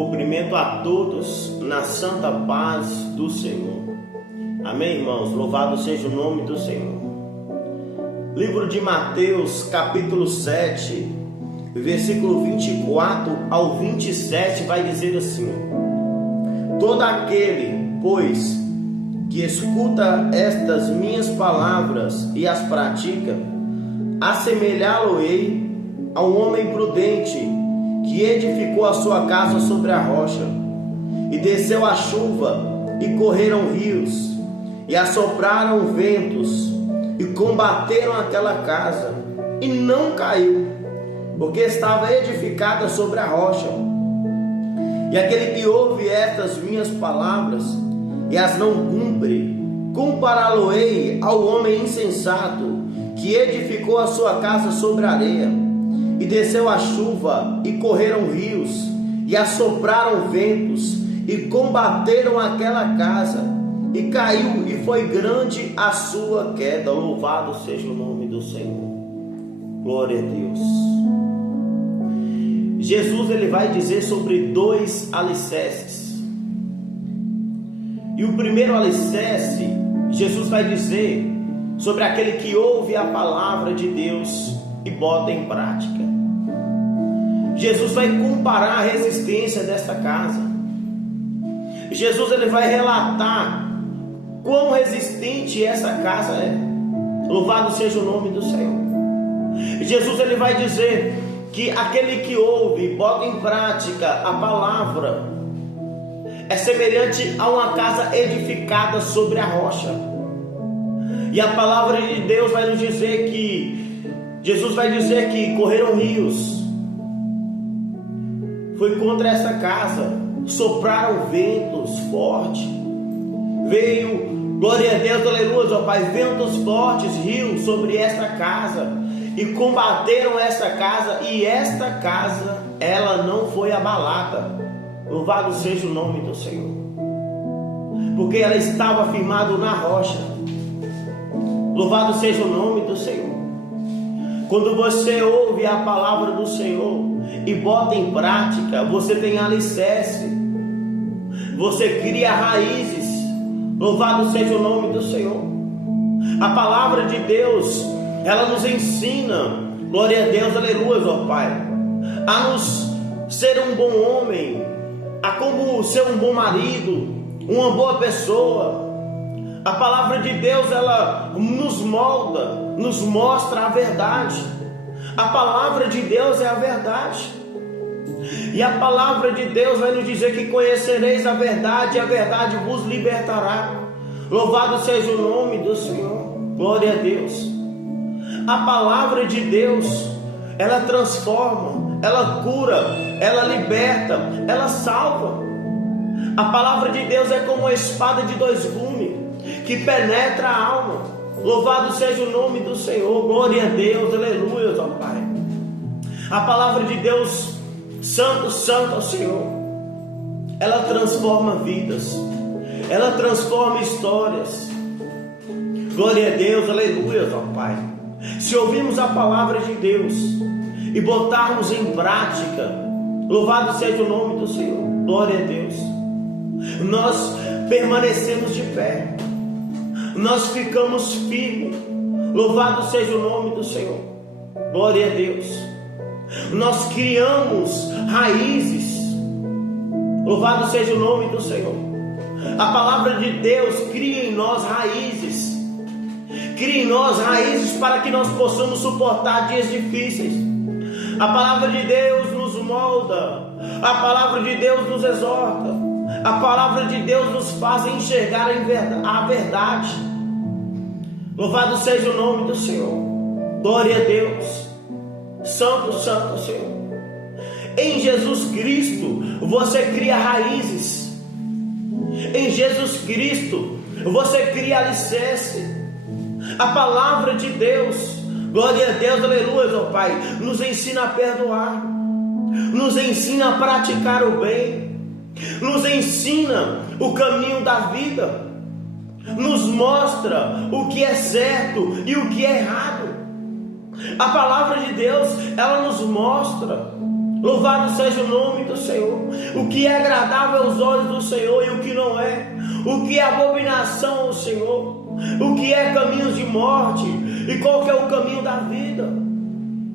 Cumprimento a todos na santa paz do Senhor. Amém, irmãos? Louvado seja o nome do Senhor. Livro de Mateus, capítulo 7, versículo 24 ao 27, vai dizer assim: todo aquele, pois, que escuta estas minhas palavras e as pratica, assemelhá-lo-ei a um homem prudente que edificou a sua casa sobre a rocha, e desceu a chuva, e correram rios, e assopraram ventos, e combateram aquela casa, e não caiu, porque estava edificada sobre a rocha. E aquele que ouve estas minhas palavras e as não cumpre, compará-lo-ei ao homem insensato que edificou a sua casa sobre a areia. E desceu a chuva, e correram rios, e assopraram ventos, e combateram aquela casa, e caiu, e foi grande a sua queda. Louvado seja o nome do Senhor. Glória a Deus. Jesus, ele vai dizer sobre dois alicerces. E o primeiro alicerce, Jesus vai dizer sobre aquele que ouve a palavra de Deus e bota em prática. Jesus vai comparar a resistência desta casa. Jesus, ele vai relatar quão resistente essa casa é. Louvado seja o nome do Senhor. Jesus, ele vai dizer que aquele que ouve e bota em prática a palavra é semelhante a uma casa edificada sobre a rocha. E a palavra de Deus vai nos dizer que Jesus vai dizer que correram rios, foi contra essa casa, sopraram ventos fortes, veio, glória a Deus, aleluia, ó Pai, ventos fortes, rios sobre esta casa, e combateram esta casa, e esta casa, ela não foi abalada. Louvado seja o nome do Senhor, porque ela estava firmada na rocha. Louvado seja o nome do Senhor. Quando você ouve a palavra do Senhor e bota em prática, você tem alicerce, você cria raízes. Louvado seja o nome do Senhor. A palavra de Deus, ela nos ensina, glória a Deus, aleluia, ó Pai, a nos ser um bom homem, a como ser um bom marido, uma boa pessoa. A palavra de Deus, ela nos molda, nos mostra a verdade. A palavra de Deus é a verdade. E a palavra de Deus vai nos dizer que conhecereis a verdade, e a verdade vos libertará. Louvado seja o nome do Senhor. Glória a Deus. A palavra de Deus, ela transforma, ela cura, ela liberta, ela salva. A palavra de Deus é como uma espada de dois gumes, que penetra a alma. Louvado seja o nome do Senhor. Glória a Deus, aleluia, ó Pai. A palavra de Deus, santo, santo ao Senhor, ela transforma vidas, ela transforma histórias. Glória a Deus, aleluia, ó Pai. Se ouvirmos a palavra de Deus e botarmos em prática, louvado seja o nome do Senhor. Glória a Deus. Nós permanecemos de pé, nós ficamos firmes. Louvado seja o nome do Senhor. Glória a Deus. Nós criamos raízes. Louvado seja o nome do Senhor. A palavra de Deus cria em nós raízes. Cria em nós raízes para que nós possamos suportar dias difíceis. A palavra de Deus nos molda. A palavra de Deus nos exorta. A palavra de Deus nos faz enxergar a verdade. Louvado seja o nome do Senhor. Glória a Deus. Santo, santo Senhor. Em Jesus Cristo você cria raízes. Em Jesus Cristo você cria alicerce. A palavra de Deus, glória a Deus, aleluia, ó Pai, nos ensina a perdoar, nos ensina a praticar o bem, nos ensina o caminho da vida, nos mostra o que é certo e o que é errado. A palavra de Deus, ela nos mostra Louvado seja o nome do Senhor. O que é agradável aos olhos do Senhor e o que não é. O que é abominação ao Senhor. O que é caminhos de morte e qual que é o caminho da vida.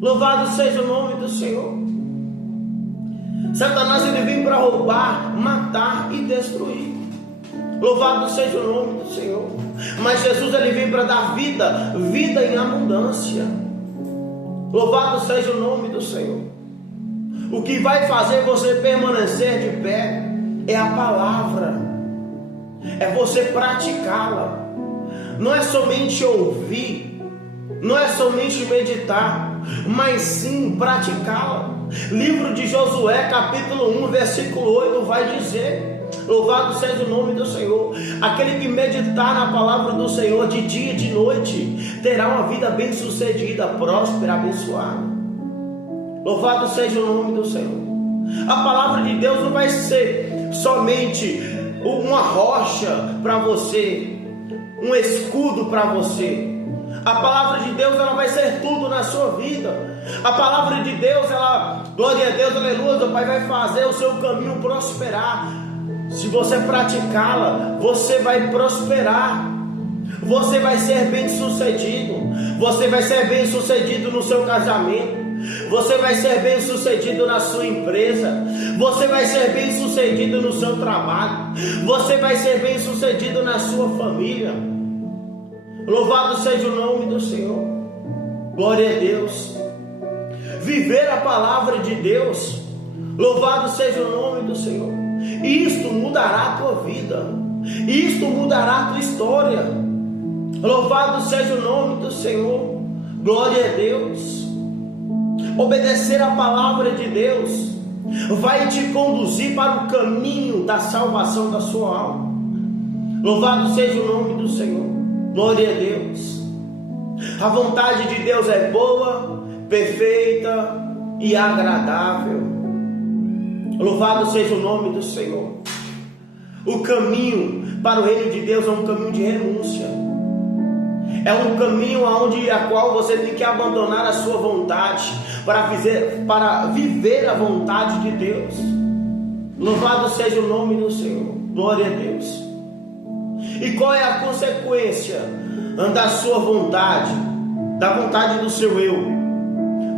Louvado seja o nome do Senhor. Satanás ele vem para roubar, matar e destruir. Louvado seja o nome do Senhor. Mas Jesus ele vem para dar vida, vida em abundância. Louvado seja o nome do Senhor. O que vai fazer você permanecer de pé é a palavra, é você praticá-la. Não é somente ouvir, não é somente meditar, mas sim praticá-la. Livro de Josué, capítulo 1, versículo 8 vai dizer: louvado seja o nome do Senhor. Aquele que meditar na palavra do Senhor de dia e de noite terá uma vida bem sucedida, próspera, abençoada. Louvado seja o nome do Senhor. A palavra de Deus não vai ser somente uma rocha para você, um escudo para você. A palavra de Deus ela vai ser tudo na sua vida. A palavra de Deus, ela, glória a Deus, aleluia, meu Pai, vai fazer o seu caminho prosperar. Se você praticá-la, você vai prosperar. Você vai ser bem sucedido. Você vai ser bem sucedido no seu casamento. Você vai ser bem sucedido na sua empresa. Você vai ser bem sucedido no seu trabalho. Você vai ser bem sucedido na sua família. Louvado seja o nome do Senhor. Glória a Deus. Viver a palavra de Deus. Louvado seja o nome do Senhor. Isto mudará a tua vida. Isto mudará a tua história. Louvado seja o nome do Senhor. Glória a Deus. Obedecer a palavra de Deus vai te conduzir para o caminho da salvação da sua alma. Louvado seja o nome do Senhor. Glória a Deus. A vontade de Deus é boa, perfeita e agradável. Louvado seja o nome do Senhor. O caminho para o reino de Deus é um caminho de renúncia. É um caminho a qual você tem que abandonar a sua vontade para viver a vontade de Deus. Louvado seja o nome do Senhor. Glória a Deus. E qual é a consequência da sua vontade, da vontade do seu eu?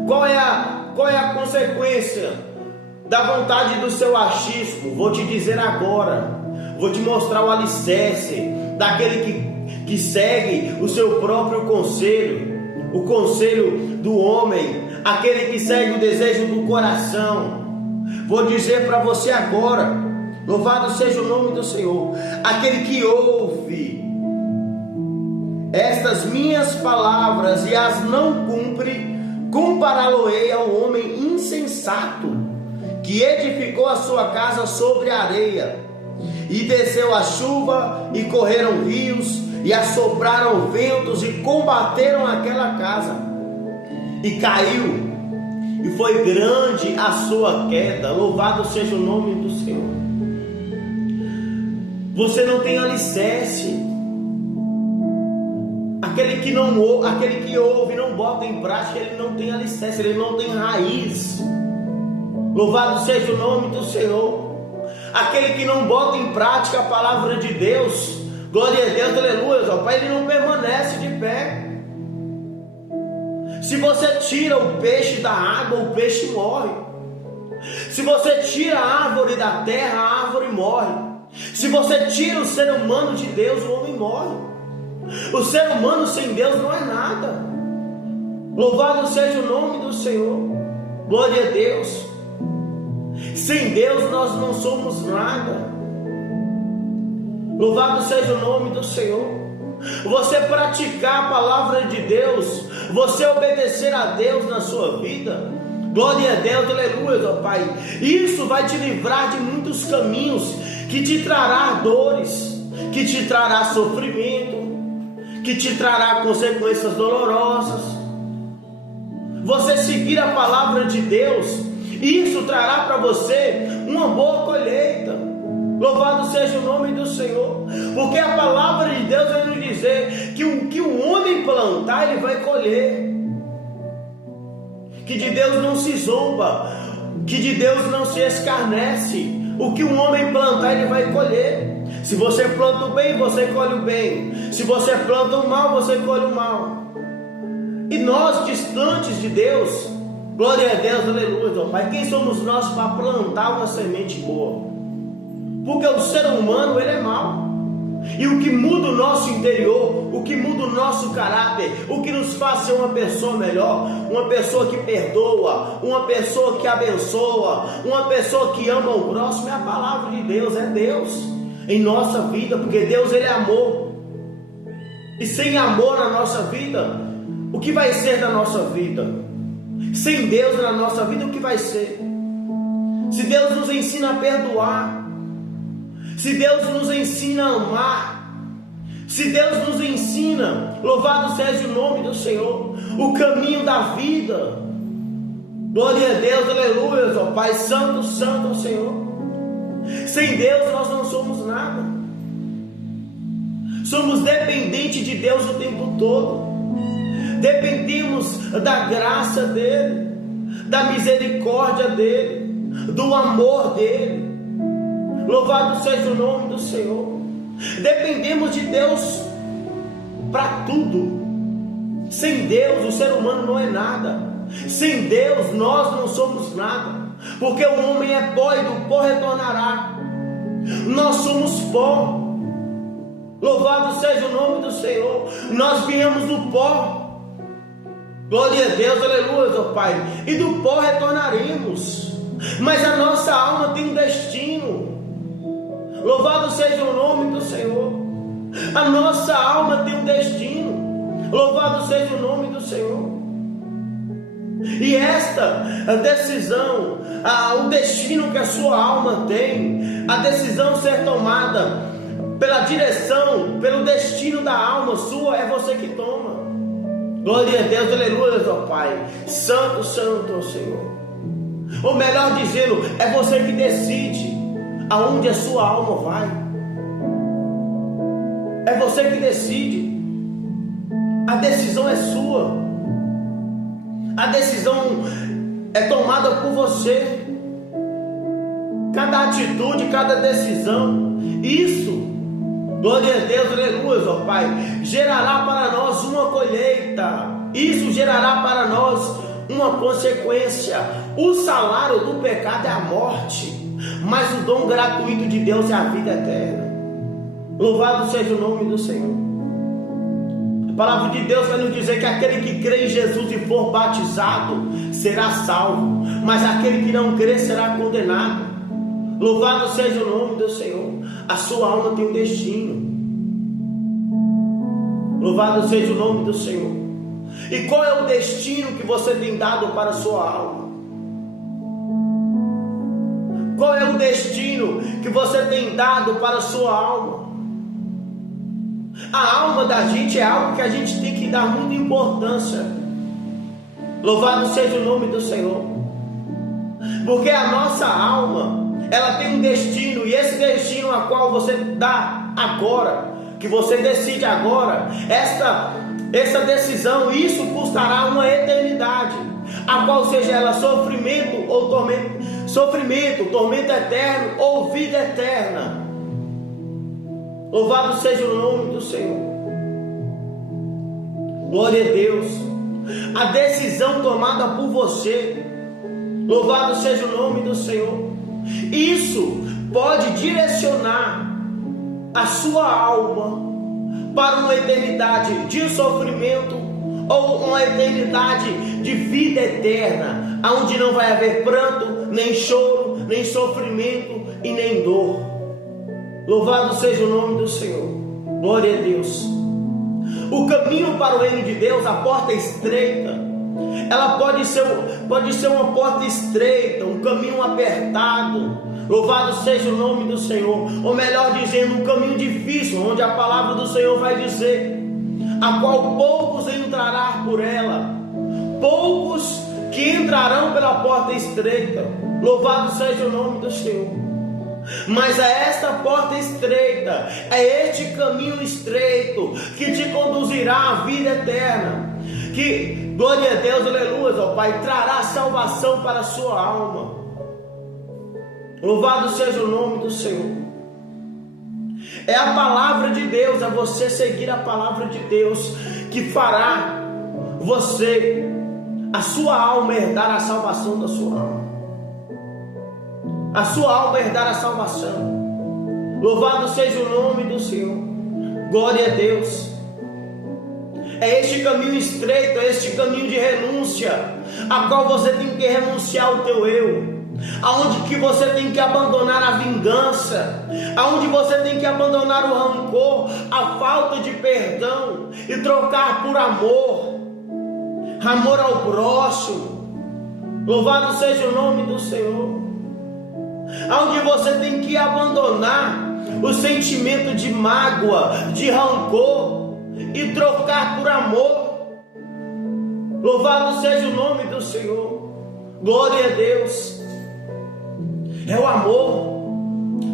Qual é a consequência da vontade do seu achismo? Vou te dizer agora. Vou te mostrar o alicerce daquele que segue o seu próprio conselho, o conselho do homem, aquele que segue o desejo do coração. Vou dizer para você agora, louvado seja o nome do Senhor, aquele que ouve estas minhas palavras e as não cumpre, compará-lo-ei ao homem insensato, que edificou a sua casa sobre a areia, e desceu a chuva, e correram rios, e assopraram ventos, e combateram aquela casa, e caiu, e foi grande a sua queda. Louvado seja o nome do Senhor. Você não tem alicerce. Aquele que ouve e não bota em prática, ele não tem alicerce, ele não tem raiz. Louvado seja o nome do Senhor. Aquele que não bota em prática a palavra de Deus, glória a Deus, aleluia, Pai, ele não permanece de pé. Se você tira o peixe da água, o peixe morre. Se você tira a árvore da terra, a árvore morre. Se você tira o ser humano de Deus, o homem morre. O ser humano sem Deus não é nada. Louvado seja o nome do Senhor. Glória a Deus. Sem Deus nós não somos nada. Louvado seja o nome do Senhor. Você praticar a palavra de Deus, você obedecer a Deus na sua vida, glória a Deus, aleluia, meu Pai. Isso vai te livrar de muitos caminhos que te trará dores, que te trará sofrimento, que te trará consequências dolorosas. Você seguir a palavra de Deus, isso trará para você uma boa colheita. Louvado seja o nome do Senhor, porque a palavra de Deus vai nos dizer que o que o homem plantar, ele vai colher. Que de Deus não se zomba. que de Deus não se escarnece. O que um homem plantar, ele vai colher. Se você planta o bem, você colhe o bem. Se você planta o mal, você colhe o mal. E nós, distantes de Deus, glória a Deus, aleluia, Pai, quem somos nós para plantar uma semente boa? Porque o ser humano, ele é mau. E o que muda o nosso interior, o que muda o nosso caráter, o que nos faz ser uma pessoa melhor, uma pessoa que perdoa, uma pessoa que abençoa, uma pessoa que ama o próximo, é a palavra de Deus, é Deus em nossa vida, porque Deus, ele é amor. E sem amor na nossa vida, o que vai ser da nossa vida? Sem Deus na nossa vida, o que vai ser? Se Deus nos ensina a perdoar, se Deus nos ensina a amar, se Deus nos ensina, louvado seja o nome do Senhor, o caminho da vida, glória a Deus, aleluia, ó Pai, santo, santo é o Senhor. Sem Deus nós não somos nada, somos dependentes de Deus o tempo todo, dependemos da graça dEle, da misericórdia dEle, do amor dEle. Louvado seja o nome do Senhor. Dependemos de Deus para tudo. Sem Deus o ser humano não é nada. Sem Deus nós não somos nada. Porque o homem é pó e do pó retornará. Nós somos pó. Louvado seja o nome do Senhor. Nós viemos do pó. Glória a Deus, aleluia, ó Pai. E do pó retornaremos. Mas a nossa alma tem um destino. Louvado seja o nome do Senhor. A nossa alma tem um destino. Louvado seja o nome do Senhor. E esta decisão, o destino que a sua alma tem, a decisão ser tomada pela direção, pelo destino da alma sua, é você que toma. Glória a Deus, aleluia, ó Pai. Santo, santo é o Senhor. Ou melhor dizendo, é você que decide aonde a sua alma vai. É você que decide. A decisão é sua. A decisão é tomada por você. Cada atitude, cada decisão, isso, glória a Deus, aleluia, ó Pai, gerará para nós uma colheita. Isso gerará para nós uma consequência. O salário do pecado é a morte, mas o dom gratuito de Deus é a vida eterna. Louvado seja o nome do Senhor. A palavra de Deus vai nos dizer que aquele que crê em Jesus e for batizado será salvo, mas aquele que não crê será condenado. Louvado seja o nome do Senhor. A sua alma tem um destino. Louvado seja o nome do Senhor. E qual é o destino que você tem dado para a sua alma? Qual é o destino que você tem dado para a sua alma? A alma da gente é algo que a gente tem que dar muita importância. Louvado seja o nome do Senhor. Porque a nossa alma, ela tem um destino, e esse destino a qual você dá agora, que você decide agora, essa decisão, isso custará uma eternidade, a qual seja ela sofrimento ou tormento, tormento eterno ou vida eterna. Louvado seja o nome do Senhor. Glória a Deus. A decisão tomada por você, louvado seja o nome do Senhor, isso pode direcionar a sua alma para uma eternidade de sofrimento ou uma eternidade de vida eterna, onde não vai haver pranto, nem choro, nem sofrimento e nem dor. Louvado seja o nome do Senhor. Glória a Deus. O caminho para o reino de Deus, a porta estreita, ela pode ser uma porta estreita, um caminho apertado. Louvado seja o nome do Senhor. Ou melhor dizendo, um caminho difícil, onde a palavra do Senhor vai dizer, a qual poucos entrarão por ela. Poucos que entrarão pela porta estreita. Louvado seja o nome do Senhor. Mas é esta porta estreita, é este caminho estreito que te conduzirá à vida eterna, que, glória a Deus, aleluia, ó Pai, trará salvação para a sua alma. Louvado seja o nome do Senhor. É a palavra de Deus, é você seguir a palavra de Deus que fará você, a sua alma, herdar a salvação da sua alma. A sua alma herdar a salvação. Louvado seja o nome do Senhor. Glória a Deus. É este caminho estreito, é este caminho de renúncia, a qual você tem que renunciar ao teu eu, aonde que você tem que abandonar a vingança, aonde você tem que abandonar o rancor, a falta de perdão e trocar por amor ao próximo. Louvado seja o nome do Senhor. Aonde você tem que abandonar o sentimento de mágoa, de rancor e trocar por amor. Louvado seja o nome do Senhor. Glória a Deus. É o amor.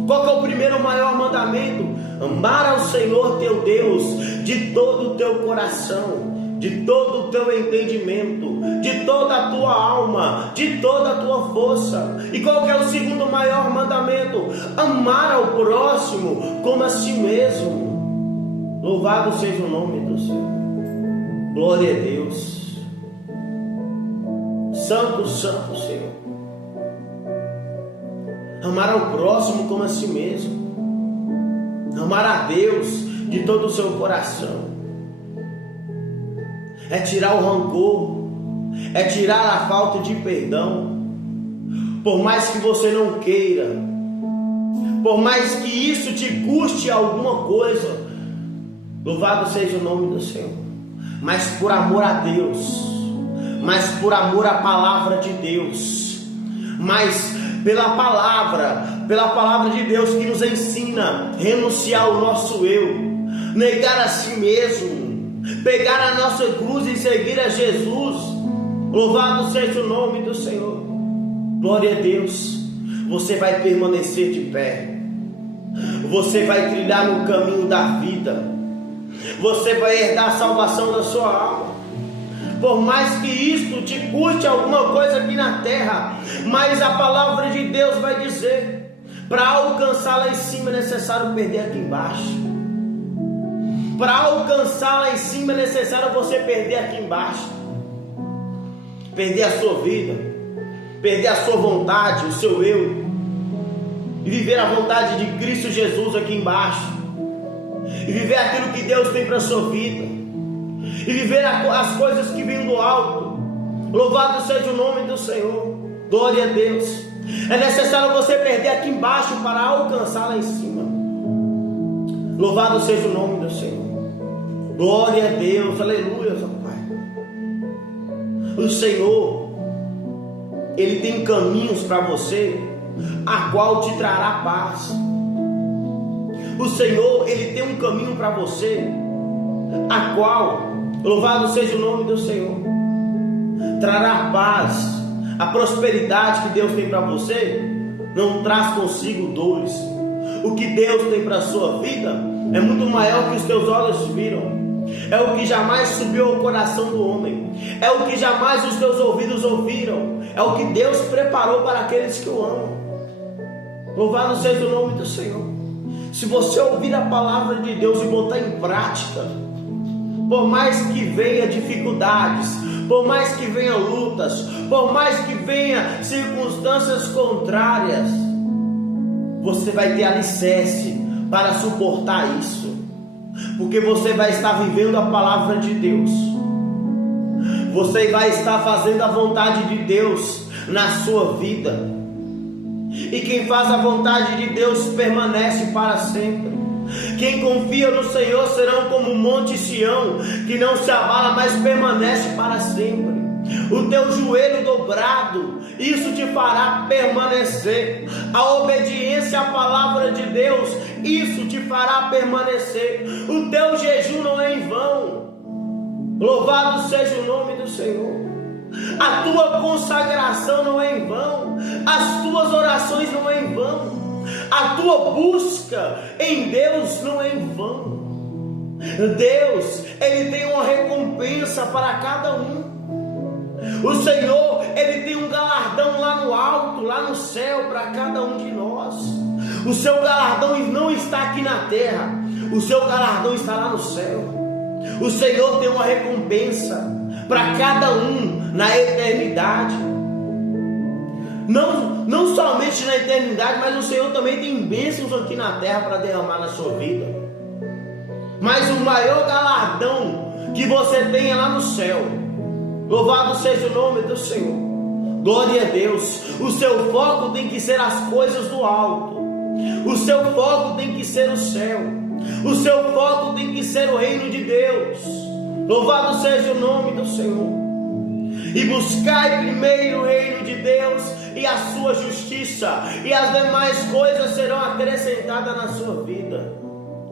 Qual que é o primeiro maior mandamento? Amar ao Senhor teu Deus de todo o teu coração, de todo o teu entendimento, de toda a tua alma, de toda a tua força. E qual que é o segundo maior mandamento? Amar ao próximo como a si mesmo. Louvado seja o nome do Senhor. Glória a Deus. Santo, santo Senhor. Amar ao próximo como a si mesmo. Amar a Deus de todo o seu coração. É tirar o rancor, é tirar a falta de perdão. Por mais que você não queira, por mais que isso te custe alguma coisa, louvado seja o nome do Senhor. Mas por amor a Deus, mas por amor à palavra de Deus, mas pela palavra de Deus que nos ensina a renunciar ao nosso eu, negar a si mesmo, pegar a nossa cruz e seguir a Jesus. Louvado seja o nome do Senhor. Glória a Deus. Você vai permanecer de pé, você vai trilhar no caminho da vida, você vai herdar a salvação da sua alma. Por mais que isto te custe alguma coisa aqui na terra, mas a palavra de Deus vai dizer: para alcançar lá em cima é necessário perder aqui embaixo. Para alcançar lá em cima é necessário você perder aqui embaixo. Perder a sua vida, perder a sua vontade, o seu eu, e viver a vontade de Cristo Jesus aqui embaixo, e viver aquilo que Deus tem para a sua vida, e viver as coisas que vêm do alto. Louvado seja o nome do Senhor. Glória a Deus. É necessário você perder aqui embaixo para alcançar lá em cima. Louvado seja o nome do Senhor. Glória a Deus. Aleluia, Pai. O Senhor, Ele tem caminhos para você, a qual te trará paz. O Senhor, Ele tem um caminho para você, a qual, louvado seja o nome do Senhor, trará paz. A prosperidade que Deus tem para você não traz consigo dores. O que Deus tem para a sua vida é muito maior que os teus olhos viram. É o que jamais subiu ao coração do homem, é o que jamais os teus ouvidos ouviram, é o que Deus preparou para aqueles que o amam. Louvado seja o nome do Senhor. Se você ouvir a palavra de Deus e botar em prática, por mais que venha dificuldades, por mais que venha lutas, por mais que venha circunstâncias contrárias, você vai ter alicerce para suportar isso, porque você vai estar vivendo a palavra de Deus, você vai estar fazendo a vontade de Deus na sua vida, e quem faz a vontade de Deus permanece para sempre. Quem confia no Senhor serão como o monte Sião, que não se abala, mas permanece para sempre. O teu joelho dobrado, isso te fará permanecer. A obediência à palavra de Deus, isso te fará permanecer. O teu jejum não é em vão. Louvado seja o nome do Senhor. A tua consagração não é em vão. As tuas orações não é em vão. A tua busca em Deus não é em vão. Deus, Ele tem uma recompensa para cada um. O Senhor, Ele tem um galardão lá no alto, lá no céu, para cada um de nós. O seu galardão não está aqui na terra, o seu galardão está lá no céu. O Senhor tem uma recompensa para cada um na eternidade. Não somente na eternidade, mas o Senhor também tem bênçãos aqui na terra para derramar na sua vida. Mas o maior galardão que você tem é lá no céu. Louvado seja o nome do Senhor. Glória a Deus. O seu foco tem que ser as coisas do alto. O seu foco tem que ser o céu. O seu foco tem que ser o reino de Deus. Louvado seja o nome do Senhor. E buscai primeiro o reino de Deus e a sua justiça, e as demais coisas serão acrescentadas na sua vida.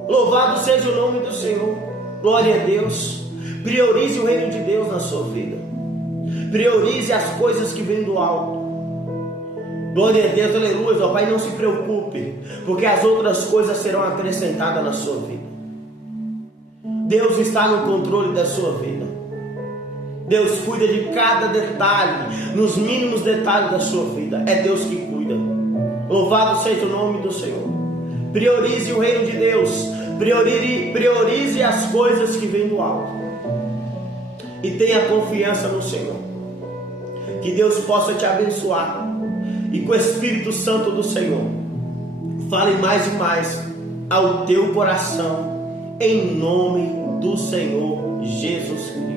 Louvado seja o nome do Senhor. Glória a Deus. Priorize o reino de Deus na sua vida. Priorize as coisas que vêm do alto. Glória a Deus, aleluia. Ó Pai, não se preocupe, porque as outras coisas serão acrescentadas na sua vida. Deus está no controle da sua vida. Deus cuida de cada detalhe, nos mínimos detalhes da sua vida. É Deus que cuida. Louvado seja o nome do Senhor. Priorize o reino de Deus. Priorize as coisas que vêm do alto. E tenha confiança no Senhor. Que Deus possa te abençoar. E com o Espírito Santo do Senhor, fale mais e mais ao teu coração, em nome do Senhor Jesus Cristo.